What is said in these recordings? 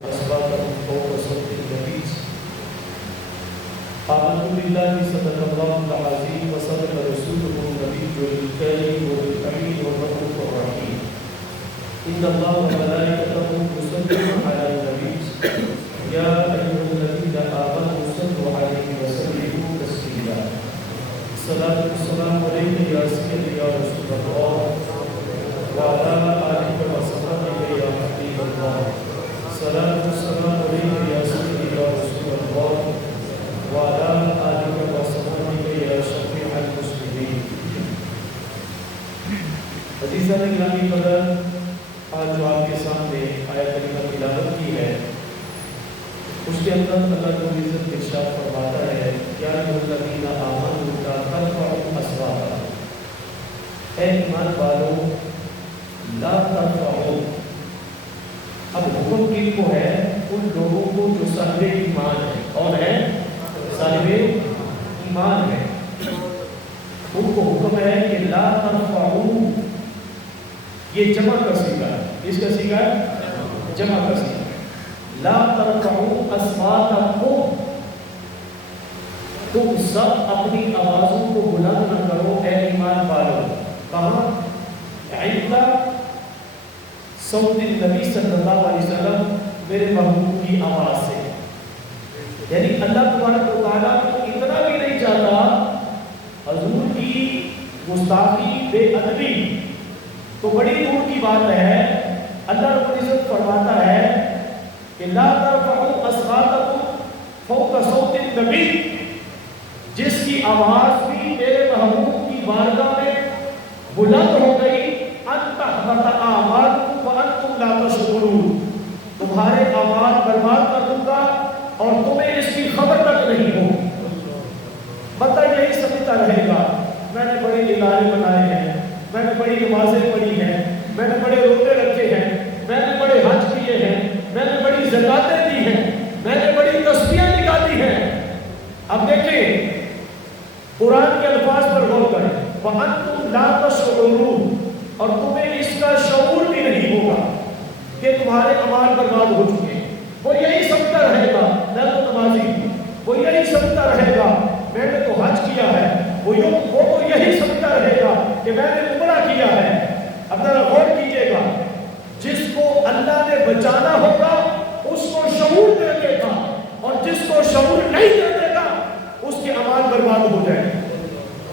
أصحابهم فوق صوت النبيذ. آمنت بالله صدق الله العظيم وصدق رسوله النبي الكريم والأمين والرؤوف الرحيم. إن الله وملائكته يصلون على النبي يا أيها الذين آمنوا صلوا عليه وسلموا تسليما. الصلاة والسلام عليك يا سيدي يا رسول الله وعلى آلك وصحبه يا حبيب الله. الصلاة والسلام عليك يا سيدي يا رسول الله وعلى آلك وصحبه يا شفيع المسلمين. عزیزان گرامی قدر، آج جو آپ کے سامنے آیت کریمہ تلاوت کی ہے، اس کے اندر اللہ کو عزت ارشاد فرماتا ہے یا ایھا الذین آمنوا لا ترفعوا اصواتکم، اے ایمان والو لا ترفعوا. اب حکم کن کو ہے؟ ان لوگوں کو جو صاحب ایمان ہے. اور ہے صاحب ایمان ہے، ان کو حکم ہے کہ لا ترفعوا. یہ جمع کا صیغہ ہے. اس کا صیغہ ہے جمع کا صیغہ. لا ترفعوا اصواتکم، تم سب اپنی آوازوں کو بلند نہ کرو اے ایمان والو. کہاں؟ عند صوت النبی صلی اللہ علیہ وسلم، میرے محبوب کی آواز سے. یعنی اللہ تبارک و تعالیٰ کو اتنا بھی نہیں چاہتا حضور کی گستاخی بے ادبی تو بڑی دور کی بات ہے. اللہ رب العزت فرماتا ہے کہ لا ترفعوا اصواتکم فوق صوت النبی، جس کی آواز بھی میرے محبوب کی بارگاہ میں بلند ہو گئی، ان تحبط اعمالکم وانتم لا تشعرون، تمہارے اعمال برباد کر دوں گا اور تمہیں اس کی خبر تک نہیں ہو. بندہ یہی سمجھتا رہے گا میں نے بڑے ادارے بنائے ہیں، میں نے بڑی نمازیں پڑھی ہیں، میں نے بڑے روزے رکھے ہیں، میں نے بڑے حج کیے ہیں، میں نے بڑی زکاتیں دی ہیں، میں نے بڑی تسبیحیں نکالی ہیں. اب دیکھیں قرآن کے الفاظ پر غور کریں، وَأَنْتُمْ لَا تَشْعُرُونَ، اور تمہیں اس کا شعور بھی نہیں ہوگا کہ تمہارے اعمال برباد ہو چکے. وہ یہی سمجھتا رہے گا میں تو نمازی ہوں، وہ یہی سمجھتا رہے گا میں نے تو حج کیا ہے، وہ تو یہی سمجھتا رہے گا کہ میں نے عمرہ کیا ہے. اب ذرا غور کیجئے گا، جس کو اللہ نے بچانا ہوگا اس کو شعور دے دے گا، اور جس کو شعور نہیں دے دے گا اس کے اعمال برباد ہو جائیں گے.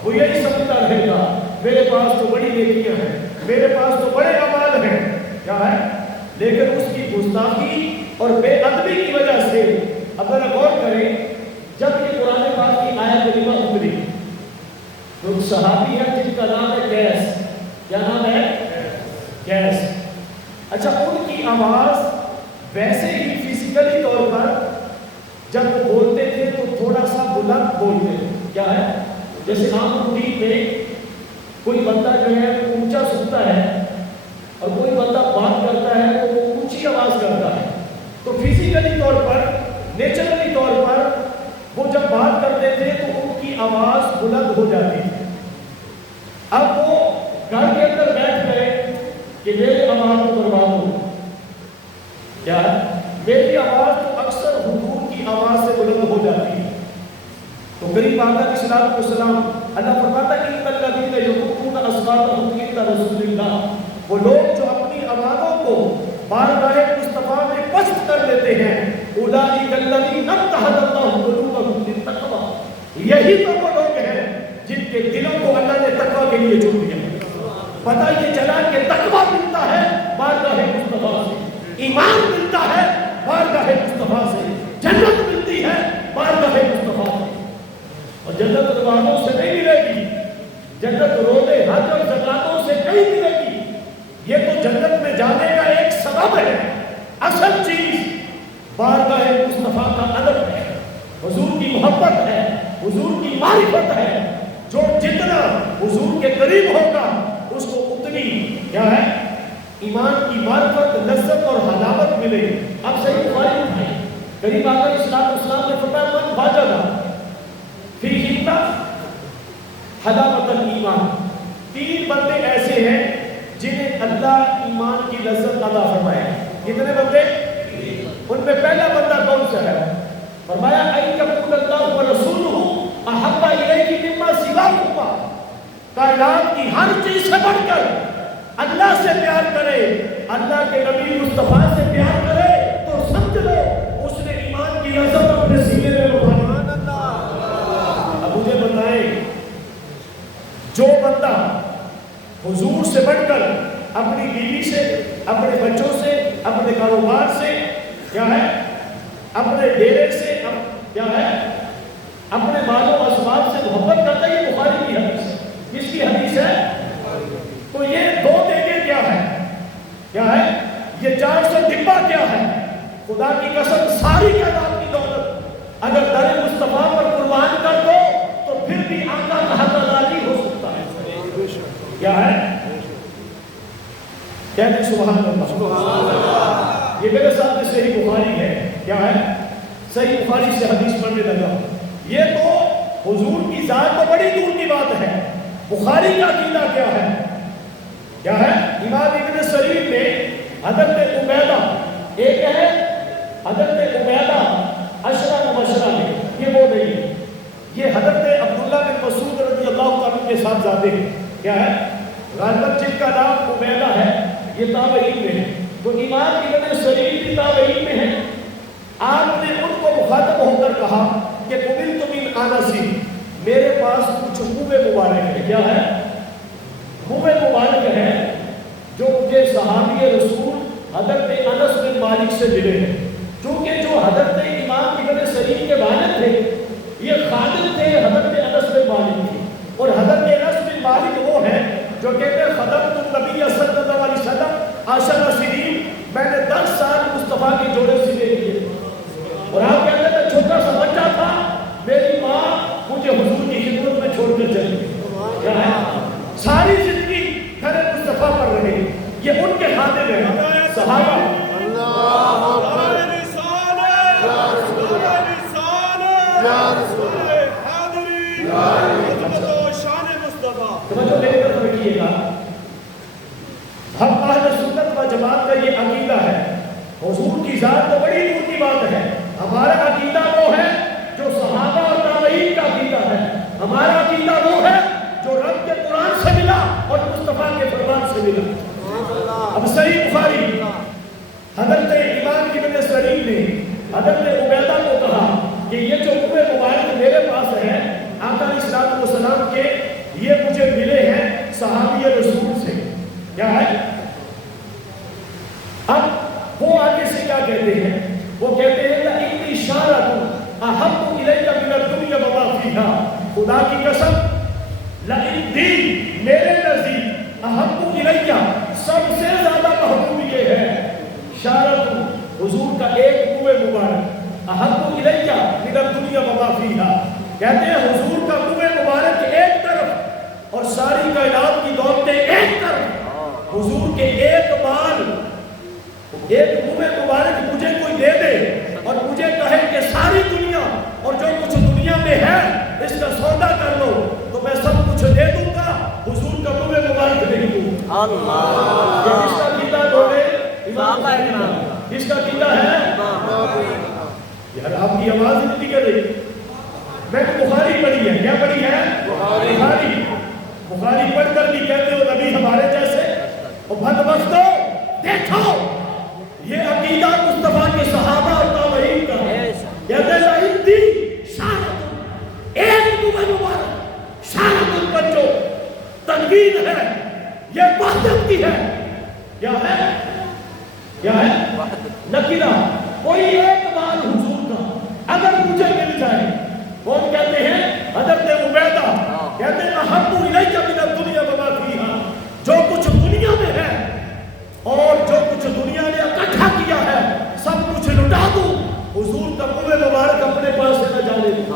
وہ یہی سمجھتا رہے گا میرے پاس تو بڑی نیکیاں ہیں، میرے پاس تو بڑے اعمال ہیں، کیا ہے؟ لیکن اس کی گستاخی اور بے ادبی کی وجہ سے. اب ذرا غور کریں، جب یہ قرآن پاک کی آیت کریمہ اتری تو صحابی ہے جن کا نام ہے قیس. کیا نام ہے؟ قیس. اچھا، ان کی آواز ویسے ہی فزیکلی طور پر جب وہ بولتے تھے تو تھوڑا سا بلند بولتے تھے. کیا ہے؟ جیسے عام روٹین میں کوئی بندہ جو ہے اونچا سنتا ہے اور کوئی بندہ بات کرتا ہے تو وہ اونچی آواز کرتا ہے. تو فزیکلی طور پر، نیچرلی طور پر وہ جب بات کرتے تھے تو ان کی آواز بلند ہو جاتی تھی. اب وہ گھر کے اندر بیٹھ گئے کہ میرے آواز کو برباد ہو. کیا ہے؟ میری آواز تو اکثر حضور کی آواز سے بلند ہو جاتی ہے. تو قریب آقا علیہ الصلوۃ والسلام اللہ فرماتا ہے ان الذین یغضون اصواتهم عند رسول اللہ، وہ لوگ جو اپنی آوازوں کو بارگاہ مصطفیٰ میں پست کر لیتے ہیں، اولئک الذین امتحن اللہ قلوبهم للتقوی، یہی تو وہ لوگ ہیں جن کے دلوں کو اللہ نے تقوی کے لیے چن لیا. پتہ یہ چلا کہ تقوی ملتا ہے بارگاہ مصطفیٰ سے، ایمان ملتا ہے بارگاہ مصطفیٰ سے، جنت ملتی ہے بارگاہ مصطفیٰ سے. اور جنت نمازوں سے نہیں ملے گی، جنت روزے حج اور زکاتوں سے نہیں ملے گی. یہ تو جنت میں جانے کا ایک سبب ہے. اصل چیز بارگاہ مصطفیٰ کا ادب ہے، حضور کی محبت ہے، حضور کی معرفت ہے. جو جتنا حضور کے قریب ہوگا اس کو اتنی کیا ہے ایمان کی معرفت، لذت اور حلاوت ملے گی. اب صحیح بخاری اٹھائیں، قریب آقا علیہ السلام نے فرمایا من وجد فیہ حلاوت الایمان، 3 بندے ایسے ہیں جنہیں اللہ ایمان کی لذت عطا فرمائے. کتنے بندے؟ ان میں پہلا بندہ کون سا ہے؟ فرمایا ان یکون اللہ ورسولہ احب الیہ مما سواہما، کائنات کی ہر چیز سے بڑھ کر اللہ سے پیار کرے، اللہ کے نبی مصطفیٰ سے پیار کرے تو سمجھ لو اس نے ایمان کی عظمت اپنے سینے میں اٹھا لی۔ اب مجھے بتائیں، جو بندہ حضور سے بڑھ کر اپنی بیوی سے، اپنے بچوں سے، اپنے کاروبار سے، کیا ہے، اپنے ڈیرے سے، کیا ہے، اپنے مال و اسباب سے محبت کرتا ہے، یہ بخاری کی حدیث ہے۔ کس کی حدیث ہے؟ تو یہ دو دیگیں کیا ہے؟ کیا ہے؟ یہ 400 ڈبہ کیا ہے؟ خدا کی قسم ساری کائنات کی دولت اگر در مصطفیٰ پر قربان کر دو تو پھر بھی آقا کا حق ادا نہیں ہو سکتا ہے۔ کیا ہے؟ کہتے ہیں سبحان اللہ۔ یہ میرے ساتھ میں صحیح بخاری ہے، کیا ہے، صحیح بخاری سے حدیث پڑھنے لگا۔ یہ تو حضور کی ذات تو بڑی دور کی بات ہے، بخاری کا عقیدہ کیا ہے؟ کیا ہے؟ امام ابن سریر میں حضرت عبیدہ، ایک ہے حضرت عبیدہ عشرہ مبشرہ میں، یہ وہ نہیں ہے، یہ حضرت عبداللہ بن مسعود رضی اللہ عنہ کے ساتھ زادے ہیں، کیا ہے، غالباً جن کا نام عبیدہ ہے، یہ تابعین میں ہے۔ تو امام ابن سریر بھی تابعین میں ہے۔ آپ نے ان کو مخاطب ہو کر کہا کہ قبلت من انس، میرے پاس کچھ منہ مبارک ہے، کیا ہے، منہ مبارک ہے جو مجھے صحابی رسول حضرت انس بن مالک سے ملے ہیں، کیونکہ جو حضرت امام ابن سریر کے والد تھے یہ خادم تھے حضرت انس بن مالک کی، اور حضرت انس بن مالک وہ ہیں جو کہتے ہیں خدمت النبی صلی اللہ علیہ وسلم 10 سنین، میں نے 10 سال مصطفیٰ کے جوڑے سلے کیے، اور آپ کہتے ہیں چھوٹا سا بچہ تھا، میری ماں مجھے حضور کی خدمت میں چھوڑ کر چلی گئی، کیا ہے، ساری زندگی گھر مصطفیٰ پر رہے، یہ ان کے خاطر ہے صحابہ۔ توجہ میری طرف رکھیے گا، ہم اہل سنت و جماعت کا یہ عقیدہ ہے، حضور کی ذات تو بڑی دور کی بات ہے، ہمارا عقیدہ وہ ہے جو صحابہ اور تابعین کا عقیدہ ہے، ہمارا عقیدہ وہ ہے جو رب کے قرآن سے ملا اور مصطفیٰ کے فرمان سے ملا۔ اب صحیح بخاری حضرت امام ابن سریر نے حضرت عبیدہ کو کہا کہ یہ جو منہ مبارک میرے پاس ہے آقا علیہ الصلوۃ والسلام کے، یہ مجھے ملے ہیں صحابی رسول سے، کیا ہے، اب وہ آگے سے کیا کہتے ہیں، وہ کہتے ہیں لَإِنِّ إِشَارَةٌ أَحَبُّ إِلَيَّ مِنَ الدُّنْيَا وَمَا فِيهَا، خدا کی قسم لَإِنِّ میرے نزدیک أَحَبُّ إِلَيَّ سب سے زیادہ محبوب یہ ہے، اشارت حضور کا ایک منہ مبارک، أَحَبُّ إِلَيَّ مِنَ الدُّنْيَا وَمَا فِيهَا، کہتے ہیں حضور کا منہ مبارک ایک طرف اور ساری کائنات کی دولتیں ایک طرف، حضور کے ایک بال، ایک منہ مبارک مجھے کوئی دے دے اور مجھے کہے کہ ساری دنیا اور جو کچھ دنیا میں ہے اس کا سودا کر لو تو میں سب کچھ دے دوں گا، حضور کا منہ مبارک نہیں دوں گا۔ یہ کس کا عقیدہ بولے؟ کس کا عقیدہ ہے؟ یار آپ کی آواز ہی نہیں کر رہی، میں نے بخاری پڑھی ہے، کیا پڑھی ہے؟ بخاری پڑھ کر بھی کہتے ہو نبی ہمارے جیسے، اور بدبختو دیکھو یہ عقیدہ مصطفیٰ کے صحابہ اور تابعین کا ہے، کہتے ہیں لَإِنِّ شَارَةٌ ایک منہ مبارک، شارۃ بچو تنقید ہے، یہ وحدت کی ہے، کیا ہے، کیا ہے، نکیرہ، کوئی ایک بال حضور کا اگر مجھے مل جائے، کون کہتے ہیں؟ حضرت عبیدہ کہتے ہیں أَحَبُّ إِلَيَّ مِنَ الدُّنْيَا وَمَا فِيهَا، جو کچھ دنیا میں ہے اور جو کچھ دنیا نے اکٹھا کیا ہے سب کچھ لٹا دوں، حضور کا منہ مبارک اپنے پاس سے نہ جانے دوں۔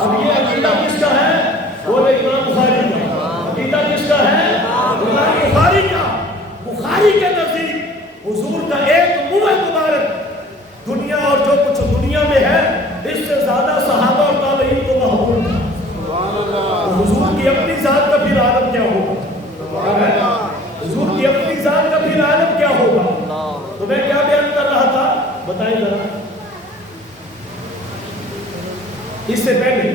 اب یہ عقیدہ کس کا ہے؟ بولے امام بخاری کا۔ عقیدہ کس کا ہے؟ امام بخاری کا۔ بخاری کے نزدیک حضور کا ایک منہ مبارک دنیا اور جو کچھ دنیا میں ہے اس سے زیادہ صحابہ اور تابعین کو محبوب تھا۔ حضور کی اپنی ذات کا پھر عالم کیا ہوگا؟ حضور کی اپنی ذات کا پھر عالم کیا ہوگا؟ تو میں کیا بیان کر رہا تھا بتائیں ذرا، اس سے پہلے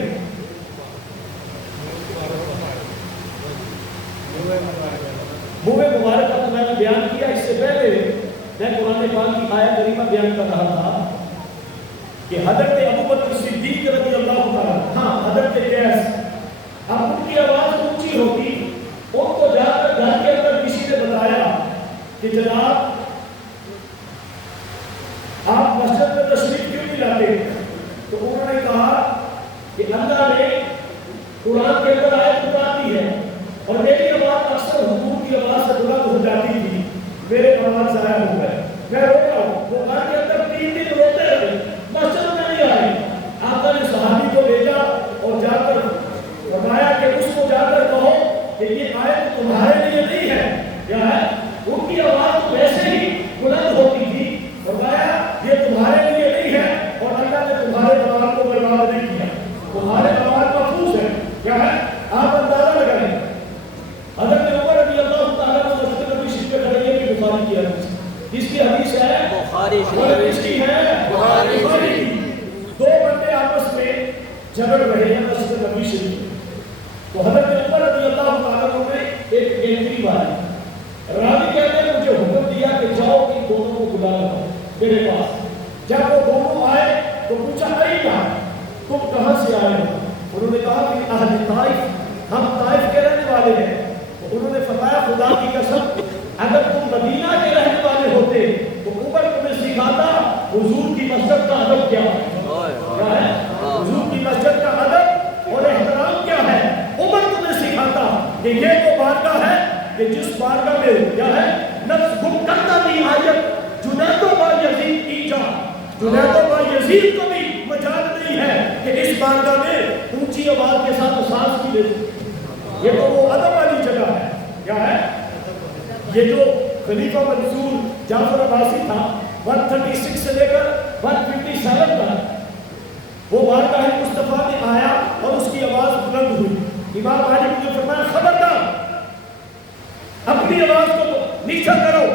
منہ مبارک کا تو میں نے بیان کیا، اس سے پہلے میں قرآن پاک کی آیت کریمہ بیان کر رہا تھا کہ حضرت ابوبکر صدیق رضی اللہ تعالیٰ، ہاں حضرت قیس، اب ان کی آواز اونچی ہوتی، ان کو جا کر گھر کے اندر کسی نے بتایا کہ جناب آپ مسجد میں تشریف کیوں نہیں لاتے؟ تو انہوں نے کہا کہ اللہ نے قرآن کے اندر آیت اتاری ہے اور میری آواز اکثر حضور کی آواز سے بلند ہو جاتی تھی، میرے آواز ضائع ہو گئے، میں رو رہا ہوں۔ وہ گھر کے اندر 3 دن روتے رہے، مسجد میں نہیں آئے۔ آقا نے صحابی کو بھیجا اور جا کر فرمایا کہ اس کو جا کر کہو کہ یہ آیت تمہارے لیے نہیں ہے، کیا ہے؟ ان کی آواز ویسے ہی بلند ہوتی تھی، فرمایا یہ تمہارے لیے نہیں ہے اور اللہ نے تمہارے آواز کو برباد نہیں کیا، تمہارے آواز محفوظ ہے، کیا ہے؟ آپ اندازہ لگائیں۔ حضرت عمر رضی اللہ تعالیٰ کو مسجد نبوی شریف میں کھڑے ہیں کہ بخاری کی حدیث، جس کی حدیث ہے بخاری شریف کی ہے، بخاری کی۔ 2 بندے آپس میں جھگڑ رہے ہیں مسجد نبوی شریف میں، تو حضرت عمر رضی اللہ تعالیٰ نے ایک گنتی ماری، راوی کہتے ہیں مجھے حکم دیا کہ جاؤ ان دونوں کو بلا لاؤ میرے پاس۔ جب وہ دونوں آئے تو پوچھا اے کہاں، تم کہاں سے آئے ہو؟ انہوں نے کہا کہ اہل طائف، ہم طائف کے رہنے والے ہیں۔ تو انہوں نے فرمایا خدا کی قسم اگر تم مدینہ کے رہنے والے ہوتے تو عمر تمہیں سکھاتا حضور کی مسجد کا ادب کیا ہے، حضور کی مسجد کا ادب اور احترام کیا ہے، عمر تمہیں سکھاتا کہ یہ وہ بارگاہ ہے کہ جس بارگاہ میں کیا ہے نفس گم کرتا بھی آیت جنید و با یزید کی جا، جنید و با یزید کو بھی مجال نہیں ہے کہ اس بارگاہ میں اونچی آواز کے ساتھ سانس کی دے۔ یہ تو وہ ادب والی جگہ ہے، کیا ہے؟ یہ جو خلیفہ منصور جعفر عباسی تھا 136 سے لے کر 157 تک، وہ بارگاہ مصطفیٰ میں آیا اور اس کی آواز بلند ہوئی۔ امام مالک نے فرمایا خبردار اپنی آواز کو نیچا کرو،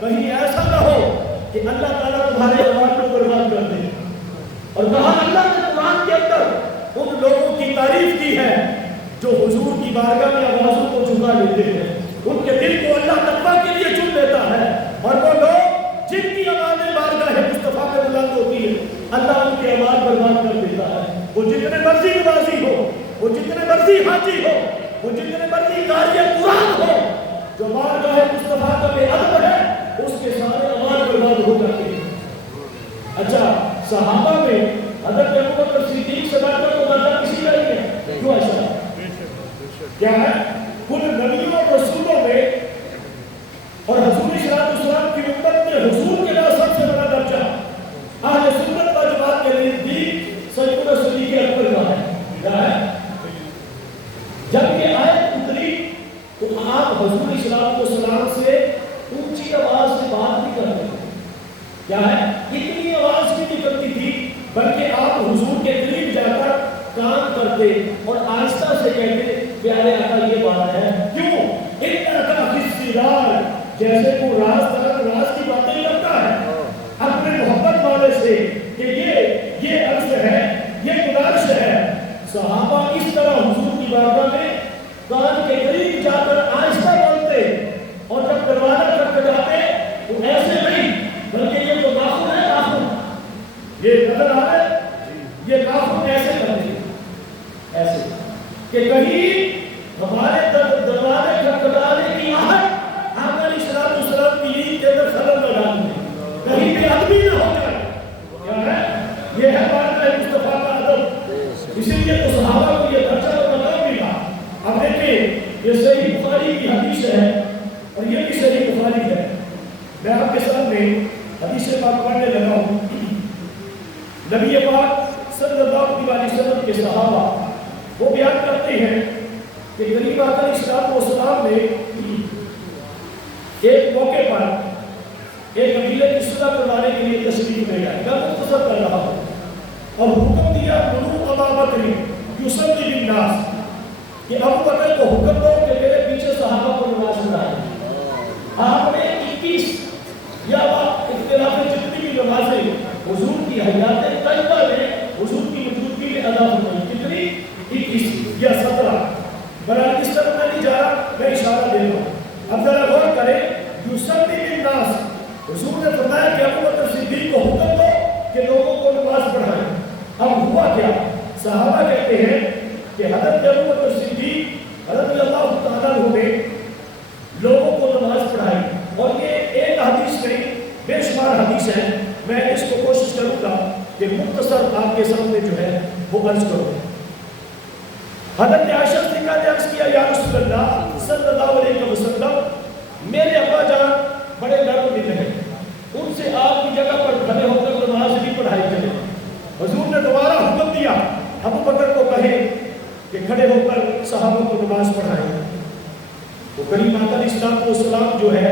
کہیں ایسا نہ ہو کہ اللہ تعالیٰ تمہارے آواز کو برباد کر دے۔ اور کہا اللہ نے قرآن کے اندر ان لوگوں کی تعریف کی ہے جو حضور کی بارگاہ میں آوازوں کو جھکا لیتے ہیں، ان کے دل کو اللہ تقویٰ کے لیے چن لیتا ہے، اور وہ لوگ جن کی آوازیں بارگاہ مصطفیٰ میں بلند ہوتی ہے اللہ ان کی آواز برباد کر دیتا ہے۔ وہ جتنے مرضی نمازی ہو، وہ جتنے مرضی حاجی ہو، وہ جتنے مرضی قاری قرآن ہو، جو بارگاہ مصطفیٰ کا بے ادب ہے اس کے سارے آواز برباد ہو جاتے ہیں۔ اچھا صحابہ میں حضرت ابوبکر صدیق سے بات کر تو درجہ کسی کا نہیں ہے، کیوں ایسا کیا ہے؟ ان نبیوں اور رسولوں میں اور حضور صلی اللہ علیہ وسلم کی امت میں حضور کے بعد سب سے بڑا درجہ اہل سنت و جماعت کے نزدیک سیدنا صدیق اکبر کا ہے، کیا ہے؟ جب یہ آیت اتری تو آپ حضور صلی اللہ علیہ وسلم سے اونچی آواز سے بات نہیں کرتے، کیا ہے؟ اتنی آواز نہیں نکلتی تھی، بلکہ آپ حضور کے قریب جا کر کام کرتے اور آہستہ سے کہتے پیارے آقا یہ بات ہے، کیوں؟ اتنا حصیدار جیسے کو راز کی باتیں کرتا ہے اپنے محبت والے سے کہ یہ عرض ہے، یہ گزارش ہے۔ صحابہ اس طرح حضور کی بارگاہ میں کان کے قریب جا کر آہستہ بولتے، اور جب دروازہ کھٹکھٹاتے تو ایسے نہیں بلکہ یہ تو ناخن ہے، ناخن یہ نظر آ رہا ہے، یہ ناخن ایسے کرتے ایسے کہ کہیں ہمارے دروازے کھٹکھٹانے کی آہٹ آقا علیہ السلام کی عید کے اندر خلل نہ ڈال دے، کہیں بھی ادبی نہ ہو جائے، کیا ہے؟ یہ ہے بارگاہ مصطفیٰ کا ادب۔ اسی لیے تو صحابہ کو یہ درجہ اور مقام ملا۔ اب دیکھیں یہ صحیح بخاری کی حدیث ہے اور یہ بھی صحیح بخاری ہے، میں آپ کے سامنے حدیث پاک پڑھنے لگا ہوں۔ نبی پاک صلی اللہ علیہ وسلم کے صحابہ وہ بیان کرتے ہیں کہ غریب آقا علیہ السلام نے ایک موقع پر ایک قبیلے کی صلح کروانے کے لیے تشریف لے گئے، میں مختصر کر رہا ہوں، اور حکم دیا بنو ابا بکر یصلی بالناس کہ ابو بکر کو حکم دو کہ میرے پیچھے صحابہ کو نماز پڑھائیں۔ آپ نے 21 یا اختلاف جتنی بھی نمازیں کی حیات طیبہ میں حضور کی موجودگی میں ادا فرمائی. کتنی؟ 21 یا 17. برائے اس طرح میں نہیں جا رہا، میں اشارہ دے رہا ہوں. اب ذرا غور کریں. یصلی بالناس، حضور نے فرمایا کہ ابو بکر صدیق کو حکم دو کہ لوگوں کو نماز پڑھائیں. اب ہوا کیا؟ صحابہ کہتے ہیں کہ حضرت ابو بکر صدیق رضی اللہ تعالیٰ عنہ نے لوگوں کو نماز پڑھائی. اور یہ ایک حدیث نہیں، بے شمار حدیث ہیں. میں اس کو کوشش کروں گا کہ مختصر آپ کے سامنے جو ہے وہ عرض کروں. حضرت عائشہ صدیقہ نے عرض کیا، یا رسول اللہ صلی اللہ علیہ وسلم، میرے ابا جان بڑے نرم دل ہیں، ان سے آپ کی جگہ پر کھڑے ہو کر نماز نہیں پڑھائی چلے. حضور نے دوبارہ حکم دیا ابو بکر کو کہے کہ کھڑے ہو کر صحابہ کو نماز پڑھائیں. تو کریم آقا علیہ السلام جو ہے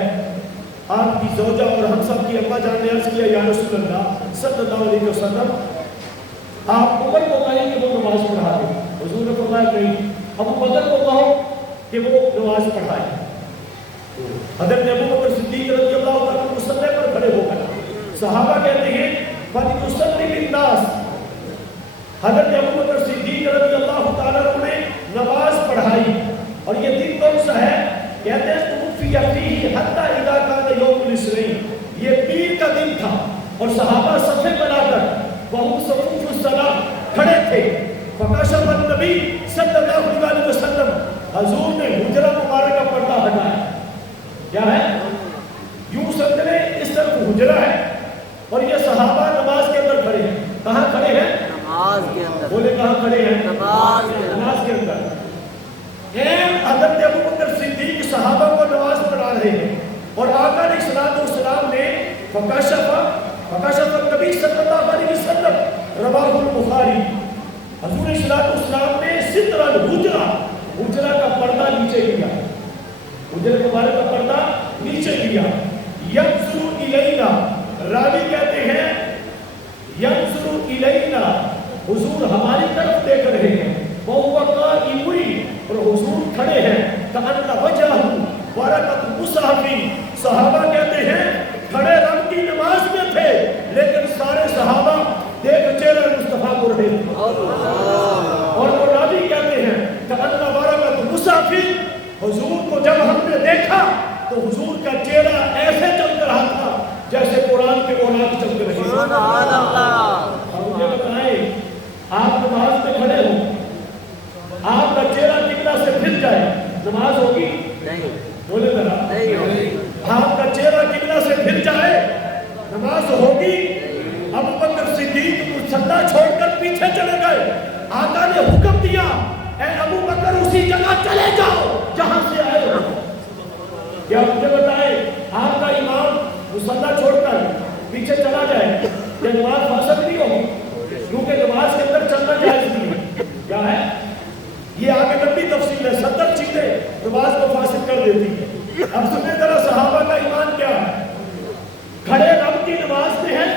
آپ کی زوجہ اور ہم سب کی ابا جان نے عرض کیا، یا رسول اللہ صلی اللہ علیہ وسلم، آپ عمر کو کہیں کہ وہ نماز پڑھا دیں. حضور نے فرمایا نہیں، ابو بکر کو کہو کہ وہ نماز پڑھائے. حضرت ابو بکر صدیق رضی اللہ عنہ مصلی پر کھڑے ہو کر صحابہ کہتے ہیں فَلْيُصَلِّ بِالنَّاسِ، حضرت ابو بکر صدیق رضی اللہ تعالیٰ عنہ نے نماز پڑھائی. اور یہ دن کون سا ہے؟ کہتے ہیں توفی فیہ حتی اذا کان یوم الاثنین، یہ پیر کا دن تھا اور صحابہ صفیں بنا کر وہم صفوف الصلاۃ کھڑے تھے. فکشف النبی صلی اللہ علیہ وسلم، حضور نے حجرہ مبارک کا پردہ ہٹایا. کیا ہے؟ یوں سمجھے اس طرف حجرہ ہے اور یہ صحابہ نماز کے اندر کھڑے ہیں. کہاں کھڑے ہیں؟ نماز کے اندر. بولے کہاں کھڑے ہیں؟ نماز کے اندر. حضرت ابو بکر صدیق صحابہ کو نماز پڑھا رہے ہیں اور آقا علیہ السلام نے فکشف النبی صلی اللہ علیہ وسلم، رواہ البخاری، حضور علیہ السلام نے ستر الحجرہ، حجرہ کا پردہ نیچے کیا، حجرہ کے بارے کا پردہ نیچے کیا. ینظر الینا، راوی کہتے ہیں ینظر الینا، حضور ہماری طرف دیکھ رہے ہیں. وَهُوَ قَائِمٌ، اور حضور کھڑے ہیں. کأن وجهه ورقۃ المصحف، صحابہ کہتے ہیں کھڑے رب کی نماز میں تھے لیکن سارے صحابہ دیکھ چہرہ مصطفیٰ کو رہے. اور وہ راوی کہتے ہیں کأن ورقۃ المصحف، حضور کو جب ہم نے دیکھا تو حضور کا چہرہ ایسے چمک رہا تھا جیسے قرآن کے اوراق چمک رہے. سبحان اللہ. اور مجھے بتائیں، آپ نماز میں کھڑے ہو، آپ کا چہرہ قبلہ سے پھر جائے، نماز ہوگی؟ نہیں. بولے ذرا. نہیں ہوگی. آپ کا چہرہ قبلہ سے پھر جائے، نماز ہوگی؟ ابو بکر صدیق مصلی چھوڑ کر پیچھے چلے گئے. آقا نے حکم دیا، اے ابو بکر اسی جگہ چلے جاؤ جہاں سے آئے ہو. کیا مجھے بتائے، آپ کا امام مصلی چھوڑ کر پیچھے چلا جائے، یہ نماز فاسد نہیں ہوگی؟ کیونکہ نماز کے اندر چلنا جائز نہیں ہے. کیا ہے؟ یہ آگے لمبی تفصیل ہے، 70 چیزیں نماز کو فاسد کر دیتی ہیں. اب سنیں ذرا صحابہ کا ایمان کیا ہے. کھڑے رب کی نماز میں ہیں،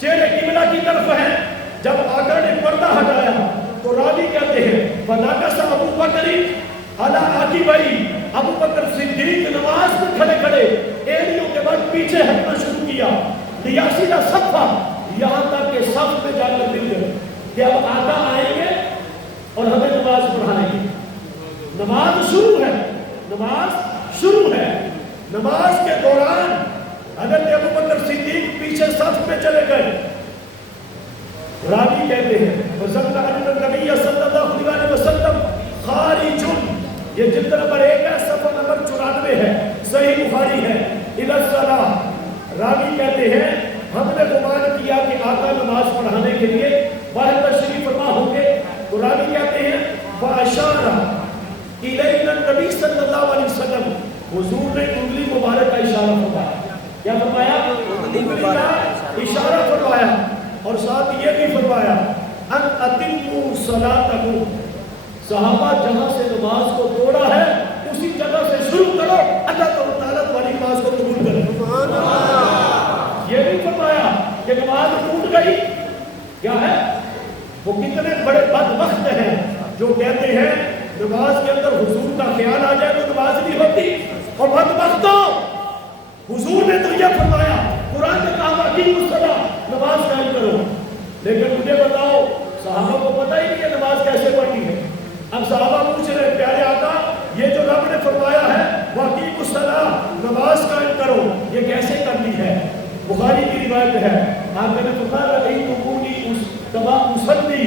چہرے قبلہ کی طرف ہیں. جب آقا نے پردہ ہٹایا تو راوی کہتے ہیں فناکس ابو بکر علی عقبیہ، ابو بکر صدیق نماز میں کھڑے کھڑے ایڑیوں کے بعد پیچھے ہٹنا شروع کیا. لیاسیل صفا، یہاں تک کہ صف میں جا کر دل گئے کہ اب آقا آئیں گے اور ہمیں نماز پڑھائیں گے. نماز شروع ہے، نماز شروع ہے. نماز کے دوران حضرت ابو بکر صدیق پیچھے صف میں چلے گئے. راوی کہتے ہیں وَزَنَّ أَنَّ النَّبِيَّ صلی اللہ علیہ وسلم خارج، یہ جلد نمبر 1 ہے، صفحہ نمبر 94 ہے، صحیح بخاری ہے. إِلَى الصَّلَاةِ، راوی کہتے ہیں ہم نے گمان کیا کہ آقا نماز پڑھانے کے لیے باہر تشریف فرما ہوں گے. تو راوی کہتے ہیں فَأَشَارَ إِلَيْنَا النَّبِيُّ صلی اللہ علیہ وسلم، حضور نے انگلی مبارک کا اشارہ فرمایا. کیا فرمایا؟ انگلی مبارک اشارہ فرمایا. اور ساتھ یہ بھی فرمایا ان اتموا صلاتکم، صحابہ جہاں سے نماز کو توڑا ہے اسی جگہ سے شروع کرو، اللہ تعالیٰ تمہاری نماز کو قبول کرے. سبحان اللہ. یہ بھی فرمایا کہ نماز ٹوٹ گئی. کیا ہے؟ وہ کتنے بڑے بدبخت ہیں جو کہتے ہیں نماز کے اندر حضور کا خیال آ جائے تو نماز نہیں ہوتی. اور بدبختوں، حضور نے تو یہ فرمایا، قرآن نے کہا کہ نماز قائم کرو. ہے. آقا نے فرمایا رأیتمونی کما اصلی،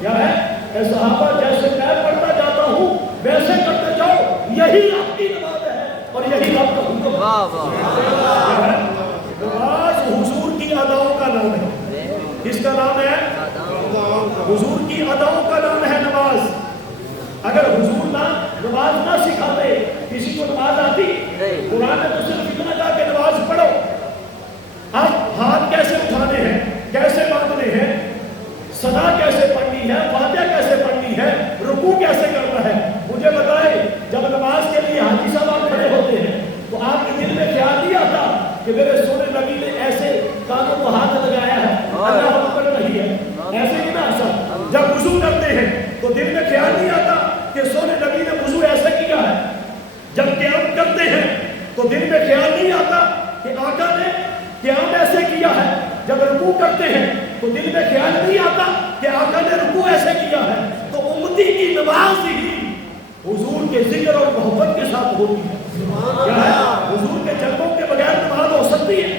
کیا ہے اے صحابہ جیسے میں پڑھتا جاتا ہوں ویسے کرتے جاؤ، یہی آپ کی نماز ہے اور یہی آپ کا حکم ہے. نماز حضور کی اداؤں کا نام ہے. کس کا نام ہے؟ حضور کی اداؤں کا نام ہے نماز. اگر حضور نماز نہ سکھاتے کسی کو نماز آتی؟ قرآن نے تو صرف اتنا کہا کہ نماز پڑھو. اب ہاتھ کیسے اٹھانے ہیں، کیسے باندھنے ہیں، صدا کیسے پڑھنی ہے، فاتحہ کیسے پڑھنی ہے، رکوع کیسے کرنا ہے، مجھے بتائیں. جب نماز کے لیے حاجی صاحب آپ کھڑے ہوتے ہیں تو آپ کے دل میں خیال نہیں آتا کہ میرے سونے نبی نے ایسے کانوں کو ہاتھ لگایا ہے، اللہ اکبر نہیں ہے، ایسے نہیں نا ایسا. جب وضو کرتے ہیں تو دل میں خیال نہیں آتا کہ سونے نبی نے وضو ایسے کیا ہے. جب قیام کرتے ہیں تو دل میں خیال نہیں آتا کہ آقا نے قیام ایسے کیا ہے. جب رکوع کرتے ہیں تو دل میں خیال نہیں آتا کہ آقا نے رکوع ایسے کیا ہے. تو امتی کی نماز ہی حضور کے ذکر اور محبت کے ساتھ ہوتی ہے. کیا ہے؟ حضور کے جلووں کے بغیر نماز ہو سکتی ہے؟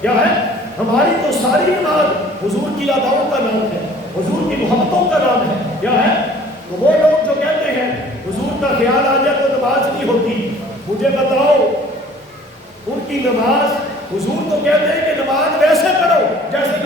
کیا ہے؟ ہماری تو ساری نماز حضور کی اداؤں کا نام ہے، حضور کی محبتوں کا نام ہے. کیا ہے؟ تو وہ لوگ جو کہتے ہیں حضور کا خیال آ جائے تو نماز نہیں ہوتی، مجھے بتاؤ ان کی نماز، حضور تو کہتے ہیں کہ نماز ویسے پڑھو جیسے